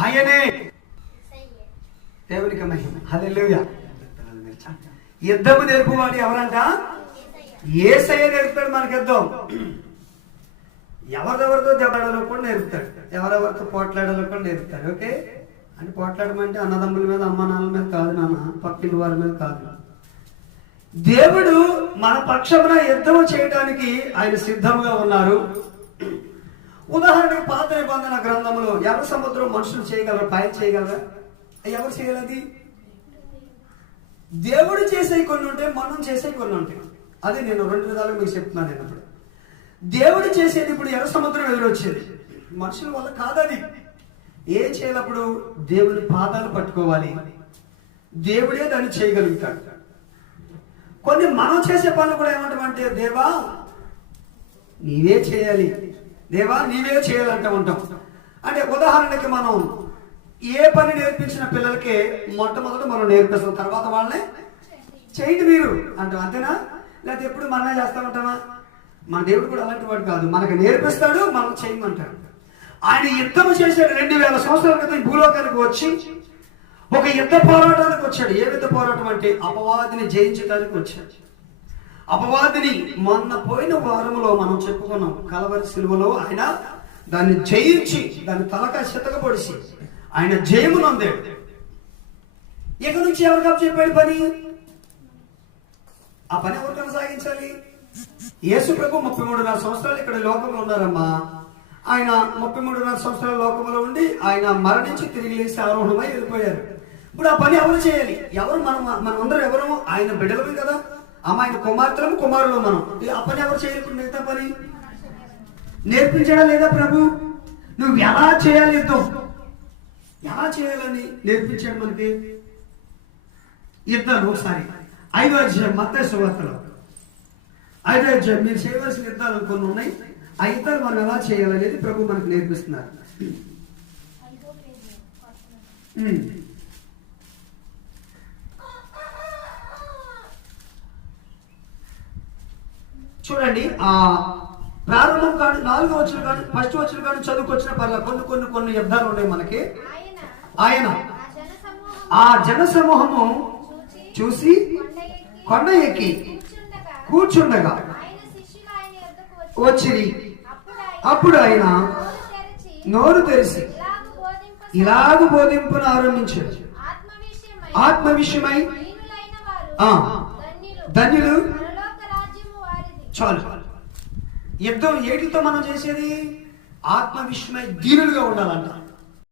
ఆయనే. దేవునికి మహిమ. హల్లెలూయా. యుద్ధము నేర్పువాడు ఎవరంట? యేసయ్య నేర్పుతాడు మనకి యుద్ధం. ఎవరెవరితో దెబ్బడాలో కూడా నేర్పుతాడు, ఎవరెవరితో పోట్లాడాలో కూడా నేర్పుతాడు. ఓకే అంటే పోట్లాడమంటే అన్నదమ్ముల మీద అమ్మ నాన్నల మీద కాదు నాన్న, పక్కింటి వారి మీద కాదు. దేవుడు మన పక్షమున యుద్ధం చేయడానికి ఆయన సిద్ధంగా ఉన్నారు. ఉదాహరణకు పాత నిబంధన గ్రంథంలో ఎర్ర సముద్రం మనుషులు చేయగలరు, పైన చేయగలరా? ఎవరు చేయగలది? దేవుడు చేసే కొన్ని ఉంటాయి, మనం చేసే కొన్ని ఉంటాయి. అదే నేను రెండు విధాలుగా మీకు చెప్తున్నాను. నేను ఇప్పుడు దేవుడు చేసేది, ఇప్పుడు ఎర్ర సముద్రం ఎదురొచ్చేది మనుషుల వల్ల కాదది. ఏం చేయాలప్పుడు? దేవుని పాదాలు పట్టుకోవాలి, దేవుడే దాన్ని చేయగలుగుతాడు. కొన్ని మనం చేసే పనులు కూడా ఏమంటామంటే, దేవా నీవే చేయాలి, దేవా నీవే చేయాలంటూ ఉంటాం. అంటే ఉదాహరణకి మనం ఏ పని నేర్పించిన పిల్లలకి మొట్టమొదట మనం నేర్పిస్తాం, తర్వాత వాళ్ళని చేయండి మీరు అంటాం, అంతేనా? లేకపోతే ఎప్పుడు మనమే చేస్తా ఉంటామా? మన దేవుడు కూడా అలాంటి వాడు కాదు, మనకు నేర్పిస్తాడు, మనం చేయమంటాడు. ఆయన యుద్ధం చేశాడు 2000 సంవత్సరాల క్రితం భూలోకానికి వచ్చి ఒక యుద్ధ పోరాటానికి వచ్చాడు. ఏ యుద్ధ పోరాటం అంటే అపవాదిని జయించడానికి వచ్చాడు. అపవాదిని మొన్న పోయిన వారంలో మనం చెప్పుకున్నాం. కలవరి సిలువలో ఆయన దాన్ని జయించి దాన్ని తలకాయ చితకపొడిసి ఆయన జయమునందాడు. ఇక నుంచి ఎవరికి చెప్పాడు పని? ఆ పని ఎవరు కొనసాగించాలి? యేసు ప్రభు 33.5 సంవత్సరాలు ఇక్కడ లోకంలో ఉన్నారమ్మా. ఆయన 33.5 సంవత్సరాల లోకంలో ఉండి ఆయన మరణించి తిరిగి లేచి ఆరోహణమై వెళ్ళిపోయారు. ఇప్పుడు ఆ పని ఎవరు చేయాలి? ఎవరు? మనందరం ఎవరు? ఆయన బిడ్డలమే కదా, ఆయన కుమార్తెలము కుమారులు మనం. ఆ పని ఎవరు చేయాలి? మిగతా పని నేర్పించడా లేదా ప్రభు? నువ్వు ఎలా చేయాలి, యుద్ధం ఎలా చేయాలని నేర్పించాడు మనకి. యుద్ధాలు ఒకసారి 5వ అధ్యాయం మత్తయి సువార్తలో 5వ అధ్యాయం మీరు చేయవలసిన యుద్ధాలు కొన్ని ఉన్నాయి. ఆ యుద్ధాలు మనం ఎలా చేయాలనేది ప్రభు మనకు నేర్పిస్తున్నారు. చూడండి, ఆ ప్రారంభం కాదు 4వ వచనం కానీ 1st వచనం కానీ చదువుకొచ్చిన పర్ల కొన్ని యుద్ధాలు ఉన్నాయి మనకి. ఆయన ఆ జన సమూహము చూసి కొండ ఎక్కి కూర్చుండగా వచ్చిరి. అప్పుడు ఆయన నోరు తెరిచి ఇలాగ బోధింపును ఆరంభించాడు. ఆత్మ విషయమై ధన్యులు. చాలు. యుద్ధం ఏటితో మనం చేసేది? ఆత్మ విషయమై దీనులుగా ఉండాలంట.